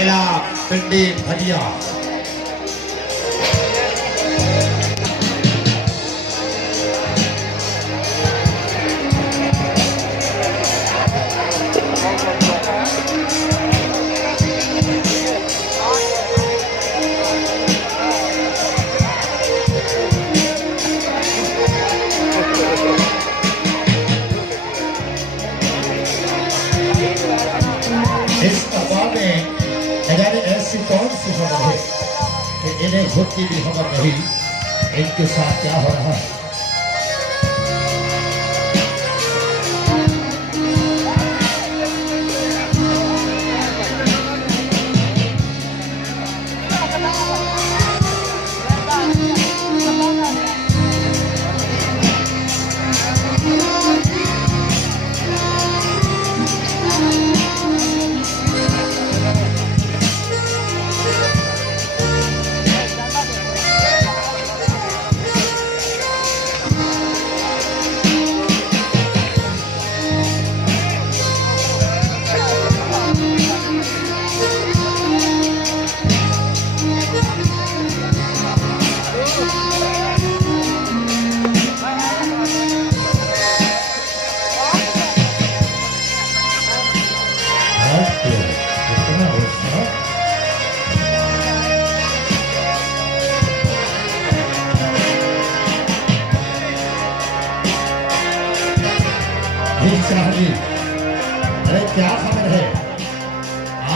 मेला पिंडी भजिया इस कपा में अगर ऐसी कौन सी खबर है कि इन्हें खुद की भी खबर नहीं इनके साथ क्या हो रहा है। अरे क्या खबर है।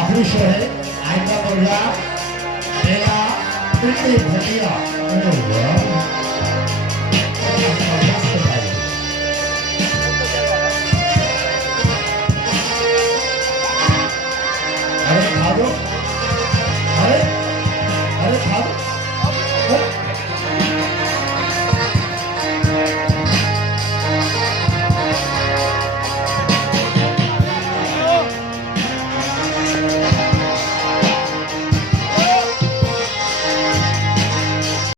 आखिरी शो है आइंदा बोला मेला पिंडी भजिया। अरे खा दो।